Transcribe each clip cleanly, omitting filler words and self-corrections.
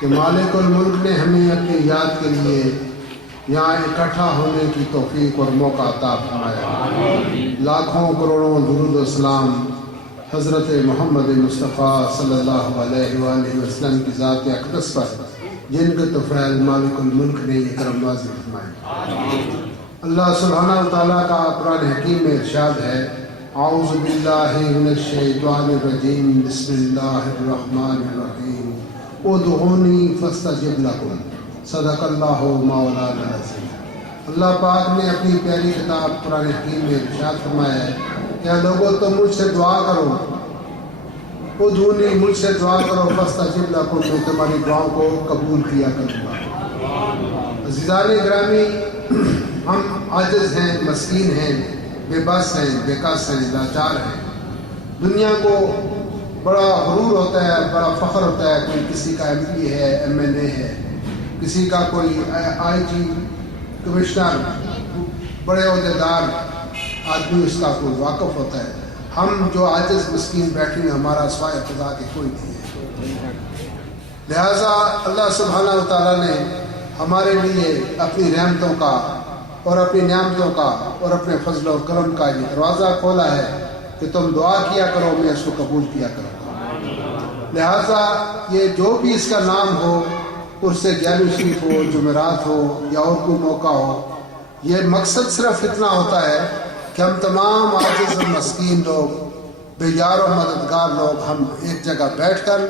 کہ مالک الملک نے ہمیں اپنی یاد کے لیے یہاں اکٹھا ہونے کی توفیق اور موقع عطا فرمایا۔ لاکھوں کروڑوں درود و سلام حضرت محمد مصطفیٰ صلی اللہ علیہ وآلہ وسلم کی ذات اقدس پر جن کے طفیل مالک الملک نے یہ کرم نوازی فرمائے۔ اللہ سبحانہ وتعالیٰ کا قرآن حکیم میں ارشاد ہے، اعوذ باللہ من الشیطان الرجیم، بسم اللہ الرحمن الرحیم، ادعونی فاستجب لکم، صدق اللہ مولانا العظیم۔ اللہ پاک نے اپنی پیاری کتاب قرآن حکیم میں ارشاد فرمایا ہے کہ لوگو تم مجھ سے دعا کرو، ادعونی مجھ سے دعا کرو، فاستجب لکم، میں تمہاری دعاؤں کو قبول کیا کروں گا۔ عزیزان گرامی، ہم عاجز ہیں، مسکین ہیں، بے بس ہیں، بے کس ہیں، لاچار ہیں۔ دنیا کو بڑا غرور ہوتا ہے، بڑا فخر ہوتا ہے، کوئی کسی کا ایم پی ہے، ایم ایل اے ہے، کسی کا کوئی آئی جی، کمشنر، بڑے عہدیدار آدمی اس کا کوئی واقف ہوتا ہے۔ ہم جو عاجز مسکین بیٹھے ہیں، ہمارا سوائے خدا کے کوئی نہیں ہے۔ لہٰذا اللہ سبحانہ وتعالیٰ نے ہمارے لیے اپنی رحمتوں کا اور اپنی نعمتوں کا اور اپنے فضل و کرم کا یہ دروازہ کھولا ہے کہ تم دعا کیا کرو، میں اس کو قبول کیا کروں گا۔ لہٰذا یہ جو بھی اس کا نام ہو، عرس جامی شریف ہو، جمعرات ہو یا اور کوئی موقع ہو، یہ مقصد صرف اتنا ہوتا ہے کہ ہم تمام عاجز و مسکین لوگ، بے یار و مددگار لوگ، ہم ایک جگہ بیٹھ کر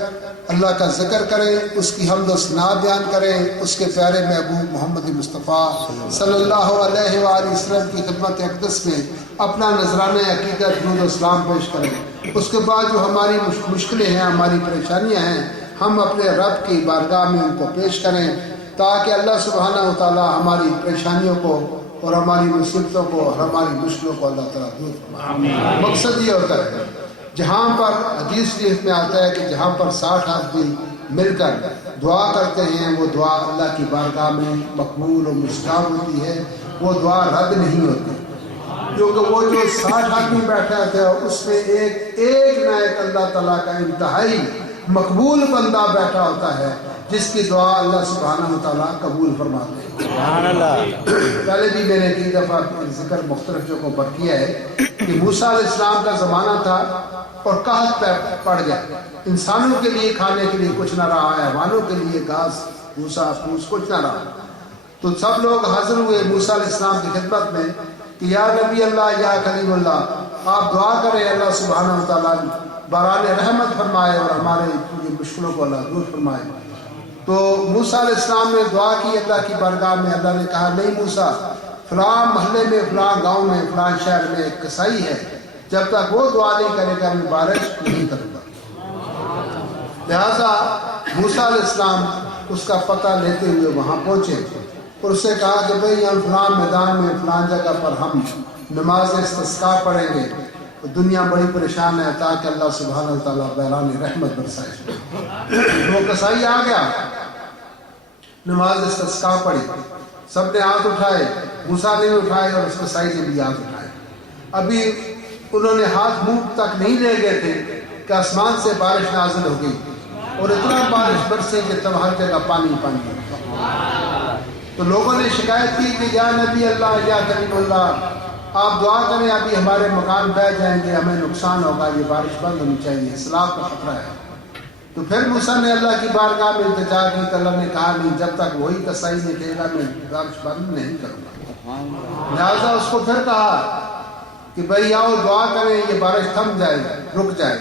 اللہ کا ذکر کریں، اس کی حمد و ثنا بیان کریں، اس کے پیارے محبوب محمد مصطفیٰ صلی اللہ علیہ وآلہ وسلم کی خدمت اقدس میں اپنا نذرانہ عقیدت درود و سلام پیش کریں۔ اس کے بعد جو ہماری مشکلیں ہیں، ہماری پریشانیاں ہیں، ہم اپنے رب کی بارگاہ میں ان کو پیش کریں تاکہ اللہ سبحانہ وتعالی ہماری پریشانیوں کو اور ہماری مصیبتوں کو اور ہماری مشکلوں کو اللہ تعالیٰ دور فرمائے۔ مقصد یہ ہوتا ہے، جہاں پر حدیث شریف میں آتا ہے کہ جہاں پر 60 آدمی مل کر دعا کرتے ہیں، وہ دعا اللہ کی بارگاہ میں مقبول و مستجاب ہوتی ہے، وہ دعا رد نہیں ہوتی، کیونکہ وہ جو 60 آدمی بیٹھا تھا اس میں ایک نہ ایک اللہ تعالیٰ کا انتہائی مقبول بندہ بیٹھا ہوتا ہے جس کی دعا اللہ سبحانہ وتعالیٰ قبول فرماتے ہیں۔ سبحان اللہ۔ پہلے بھی میں نے کئی دفعہ ذکر مختلف جگہوں پر کیا ہے کہ موسیٰ علیہ السلام کا زمانہ تھا اور قحط پڑ گیا، انسانوں کے لیے کھانے کے لیے کچھ نہ رہا، حیوانوں کے لیے گھاس بھوسا پھوس کچھ نہ رہا، تو سب لوگ حاضر ہوئے موسیٰ علیہ السلام کی خدمت میں کہ یا نبی اللہ، یا کلیم اللہ، آپ دعا کریں اللہ سبحانہ وتعالیٰ باران رحمت فرمائے اور ہمارے یہ مشکلوں کو اللہ دور فرمائے۔ تو موسیٰ علیہ السلام نے دعا کی اللہ کی بارگاہ میں، اللہ نے کہا نہیں موسیٰ، فلاں محلے میں، فلاں گاؤں میں، فلاں شہر میں ایک کسائی ہے، جب تک وہ دعا نہیں کرے گا میں بارش نہیں کروں گا۔ لہٰذا موسیٰ علیہ السلام اس کا پتہ لیتے ہوئے وہاں پہنچے اور اس سے کہا کہ بھئی ہم فلاں میدان میں فلاں جگہ پر ہم نماز استسقاء پڑھیں گے، دنیا بڑی پریشان ہے تاکہ اللہ سبحانہ وتعالیٰ بحران رحمت برسائے۔ وہ کسائی آ گیا، نماز استسقاء پڑھی، سب نے ہاتھ اٹھائے، موسیٰ نے اٹھائے اور اس کسائی نے بھی ہاتھ اٹھائے۔ ابھی انہوں نے ہاتھ منہ تک نہیں لے گئے تھے کہ آسمان سے بارش نازل ہو گئی اور اتنا بارش برسے کہ تب ہر جگہ پانی پانی۔ تو لوگوں نے شکایت کی کہ یا نبی اللہ، یا کریم اللہ، آپ دعا کریں، ابھی ہمارے مکان بہہ جائیں گے، ہمیں نقصان ہوگا، یہ بارش بند ہونی چاہیے، سیلاب کا خطرہ ہے۔ تو پھر موسیٰ نے اللہ کی بارگاہ میں التجا کی تو اللہ نے کہا نہیں، جب تک وہی کسائی نہیں کہے گا میں بارش بند نہیں کروں گا۔ لہٰذا اس کو پھر کہا کہ بھائی آؤ دعا کریں، یہ بارش تھم جائے، رک جائے۔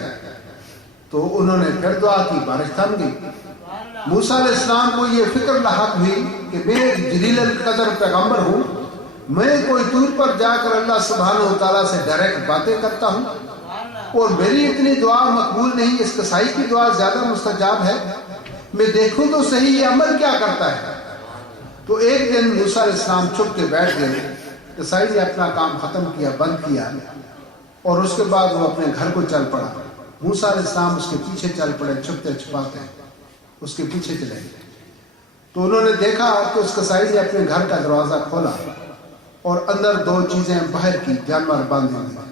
تو انہوں نے پھر دعا کی، بارش تھم گئی۔ موسیٰ علیہ السلام کو یہ فکر لاحق ہوئی کہ میں ایک جلیل القدر پیغمبر ہوں، میں کوئی طور پر جا کر اللہ سبحانہ وتعالیٰ سے ڈائریکٹ باتیں کرتا ہوں اور میری اتنی دعا مقبول نہیں، اس کسائی کی دعا زیادہ مستجاب ہے، میں دیکھوں تو صحیح یہ عمل کیا کرتا ہے۔ تو ایک دن موسیٰ علیہ السلام چھپ کے بیٹھ گئے، کسائی نے اپنا کام ختم کیا، بند کیا، اور اس کے بعد وہ اپنے گھر کو چل پڑا۔ موسیٰ علیہ السلام اس کے پیچھے چل پڑے، چھپتے چھپاتے اس کے پیچھے چلے گئے۔ تو انہوں نے دیکھا کہ اس کسائی نے اپنے گھر کا دروازہ کھولا اور اندر 2 چیزیں باہر کی جانور باندھے ہوئے،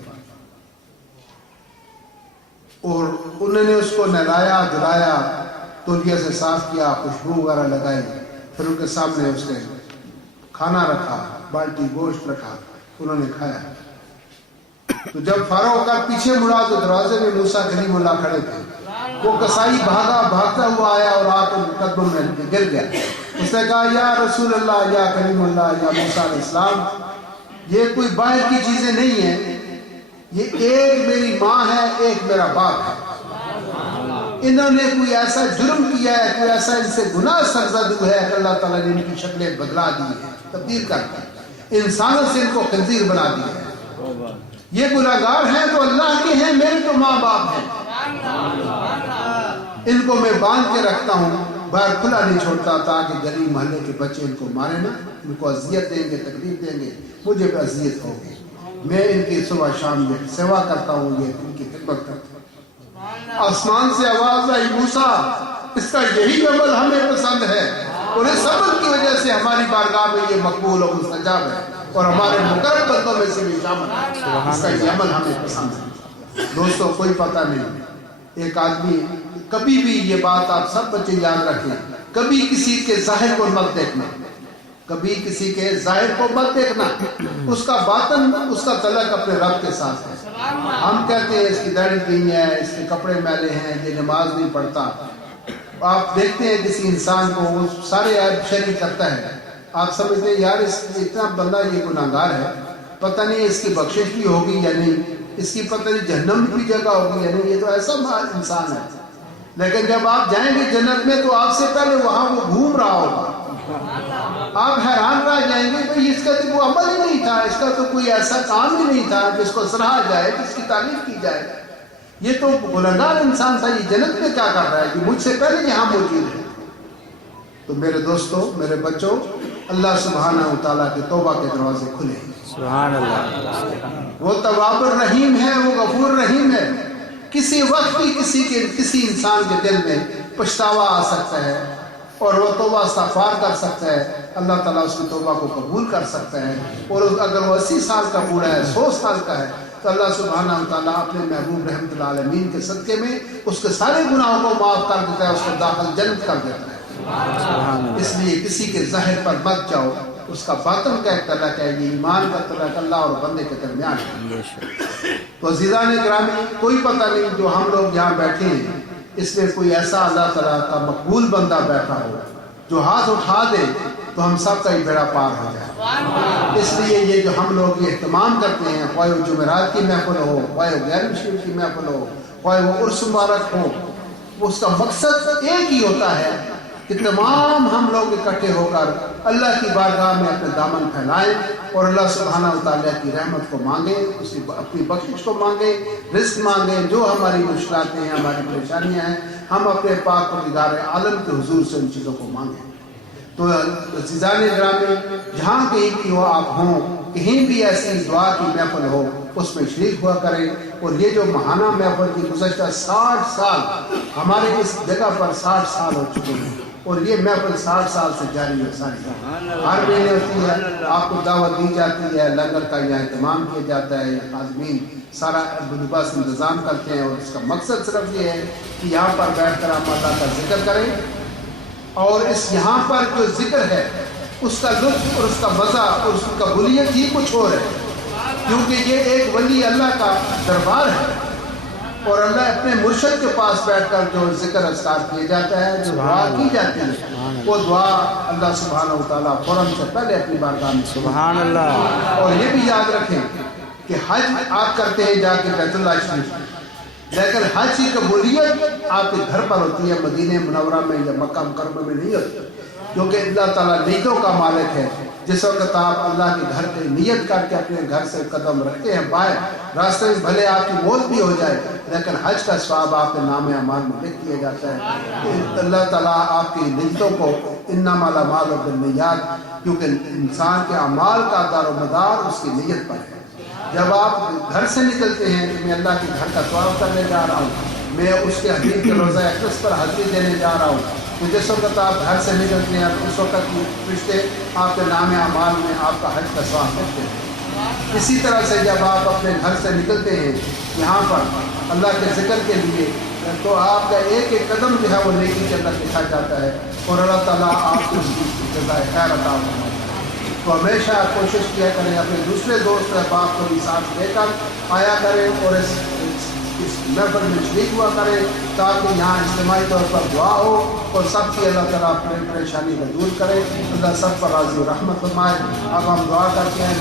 اور انہوں نے اس کو نہلایا دھلایا تولیے سے صاف کیا, خوشبو وغیرہ لگائی, پھر ان کے سامنے اس نے کھانا رکھا, بالٹی گوشت رکھا, انہوں نے کھایا. تو جب فارغ ہو کر پیچھے مڑا تو دروازے میں موسیٰ کلیم اللہ کھڑے تھے. وہ کسائی بھاگتا ہوا آیا اور آ کر قدموں میں گر گیا. اس نے کہا یا رسول اللہ, یا کلیم اللہ, یا موسیٰ علیہ السلام, یہ کوئی باہر کی چیزیں نہیں ہیں, یہ ایک میری ماں ہے, ایک میرا باپ ہے. انہوں نے کوئی ایسا جرم کیا ہے, کوئی ایسا ان سے گناہ سرزد ہوا ہے کہ اللہ تعالیٰ نے ان کی شکلیں بدلا دی ہیں, تبدیل کر دی, انسانوں سے ان کو خنزیر بنا دیا ہے. یہ گناہگار ہیں تو اللہ کے ہیں, میرے تو ماں باپ ہیں. ان کو میں باندھ کے رکھتا ہوں, باہر کھلا نہیں چھوڑتا تاکہ گلی محلے کے بچے ان کو مارے نہ, ان کو اذیت دیں گے, تکلیف دیں گے, مجھے بھی اذیت ہوگی. میں ان کی صبح شام یہ سیوا کرتا ہوں, یہ ان کی خدمت کرتا ہوں. آسمان سے آواز آئی, موسیٰ اس کا یہی عمل ہمیں پسند ہے, اور اس عمل کی وجہ سے ہماری بارگاہ میں یہ مقبول اور مستجاب ہے, اور ہمارے مقرب بندوں میں سے بھی شامل ہے. اس کا یہ عمل ہمیں پسند ہے. دوستوں کوئی پتہ نہیں, ایک آدمی کبھی بھی یہ بات آپ سب بچے یاد رکھیں, کبھی کسی کے ظاہر کو مت دیکھنا, کبھی کسی کے ظاہر کو مت دیکھنا, اس کا باطن, اس کا تعلق اپنے رب کے ساتھ ہے. ہم کہتے ہیں اس کی داڑھی نہیں ہے, اس کے کپڑے میلے ہیں, یہ نماز نہیں پڑھتا. آپ دیکھتے ہیں کسی انسان کو, وہ سارے عیب شری کرتا ہے, آپ سمجھتے ہیں یار اس اتنا بندہ یہ گناہگار ہے, پتہ نہیں اس کی بخشش بھی ہوگی یا نہیں, اس کی پتہ نہیں جہنم بھی جگہ ہوگی یا نہیں, یہ تو ایسا انسان ہے. لیکن جب آپ جائیں گے جنت میں تو آپ سے پہلے وہاں وہ گھوم رہا ہوگا, آپ حیران رہ جائیں گے بھئی اس کا تو کوئی عمل ہی نہیں تھا, اس کا تو کوئی ایسا کام ہی نہیں تھا جس کو سراہا جائے, جس کی تعریف کی جائے. یہ تو گنہگار انسان تھا, یہ جنت میں کیا کر رہا ہے, یہ مجھ سے پہلے یہاں موجود ہے. تو میرے دوستوں, میرے بچوں, اللہ سبحانہ و تعالیٰ کے توبہ کے دروازے کھلے ہیں. سبحان اللہ. وہ تواب الرحیم ہے, وہ غفور رحیم ہے. کسی وقت بھی کسی انسان کے دل میں پچھتاوا آ سکتا ہے اور وہ توبہ استغفار کر سکتا ہے, اللہ تعالیٰ اس کی توبہ کو قبول کر سکتا ہے. اور اگر وہ 80 سال کا بوڑھا ہے, 100 سال کا ہے, تو اللہ سبحانہ و تعالیٰ اپنے محبوب رحمت اللہ عالمین کے صدقے میں اس کے سارے گناہوں کو معاف کر دیتا ہے, اس کو داخل جنت کر دیتا ہے. اس لیے کسی کے ظاہر پر مت جاؤ, اس کا باطن کا ایک تعلق ہے, یہ ایمان کا تعلق اللہ اور بندے کے درمیان ہے. تو عزیزان گرامی, کوئی پتہ نہیں جو ہم لوگ یہاں بیٹھے ہیں اس میں کوئی ایسا اللہ تعالیٰ کا مقبول بندہ بیٹھا ہو جو ہاتھ اٹھا دے تو ہم سب کا ہی بیڑا پار ہو جائے. اس لیے یہ جو ہم لوگ یہ اہتمام کرتے ہیں, خواہ وہ جمعرات کی محفل ہو, خواہ وہ غیر مشرق کی محفل ہو, خواہ وہ عرس مبارک ہو, اس کا مقصد ایک ہی ہوتا ہے کہ تمام ہم لوگ اکٹھے ہو کر اللہ کی بارگاہ میں اپنے دامن پھیلائیں اور اللہ سبحانہ و تعالیٰ کی رحمت کو مانگیں, اس کی اپنی بخشش کو مانگیں, رزق مانگیں. جو ہماری مشکلات ہیں, ہماری پریشانیاں ہیں, ہم اپنے پاک پروردگار عالم کے حضور سے ان چیزوں کو مانگیں. تو عزیزان گرامی, جہاں کہیں بھی ہو آپ ہوں, کہیں بھی ایسی دعا کی محفل ہو, اس میں شریک ہوا کریں. اور یہ جو ماہانہ محفل کی گزشتہ 60 سال ہمارے اس جگہ پر 60 سال ہو چکے ہیں, اور یہ محفل 60 سال سے جاری ہے. ساری ہر مہینے ہوتی ہے, آپ کو دعوت دی جاتی ہے, لنگر کا یہاں اہتمام کیا جاتا ہے, خادمین سارا بندوبست انتظام کرتے ہیں, اور اس کا مقصد صرف یہ ہے کہ یہاں پر بیٹھ کر آپ اللہ کا ذکر کریں. اور اس یہاں پر جو ذکر ہے اس کا لطف اور اس کا مزہ اور اس کی قبولیت ہی کچھ اور ہے, کیونکہ یہ ایک ولی اللہ کا دربار ہے, اور اللہ اپنے مرشد کے پاس بیٹھ کر جو ذکر اذکار کیا جاتا ہے, جو دعا کی جاتی ہے, وہ دعا اللہ سبحانہ و تعالیٰ فوراً سے پہلے اپنی بارگاہ میں. سبحان اللہ. اور یہ بھی یاد رکھیں کہ حج آپ کرتے ہیں جا کے بیت اللہ شریف, لیکن حج کی قبولیت آپ کے گھر پر ہوتی ہے, مدینہ منورہ میں یا مکہ مکرمہ میں نہیں ہوتی, کیونکہ اللہ تعالیٰ نیتوں کا مالک ہے. جس وقت آپ اللہ کے گھر کی نیت کر کے اپنے گھر سے قدم رکھتے ہیں باہر, راستے میں بھلے آپ کی موت بھی ہو جائے, لیکن حج کا ثواب آپ کے نام اعمال میں لکھ دیا جاتا ہے. کہ اللہ تعالیٰ آپ کی نیتوں کو انما الاعمال بالنیات, کیونکہ انسان کے اعمال کا دار و مدار اس کی نیت پر ہے. جب آپ گھر سے نکلتے ہیں کہ میں اللہ کے گھر کا طواف کرنے جا رہا ہوں, میں اس کے حبیب کے روزہ اقدس پر حاضری دینے جا رہا ہوں, تو جس وقت آپ گھر سے نکلتے ہیں اس وقت فرشتے آپ کے نام اعمال میں آپ کا حج کا ثواب کرتے ہیں. اسی طرح سے جب آپ اپنے گھر سے نکلتے ہیں یہاں پر اللہ کے ذکر کے لیے تو آپ کا ایک ایک قدم جو ہے وہ نیکی کے اندر لکھا جاتا ہے اور اللہ تعالیٰ آپ کو جزائے خیر عطا فرماتا ہے۔ تو ہمیشہ کوشش کیا کریں اپنے دوسرے دوست احباب کو بھی ساتھ لے کر آیا کریں اور اس محفل میں شریک ہوا کریں تاکہ یہاں اجتماعی طور پر دعا ہو اور سب کی اللہ تعالیٰ اپنے پریشانی کو دور کرے، اللہ سب پر راضی و رحمت فرمائے۔ اب ہم دعا کرتے ہیں۔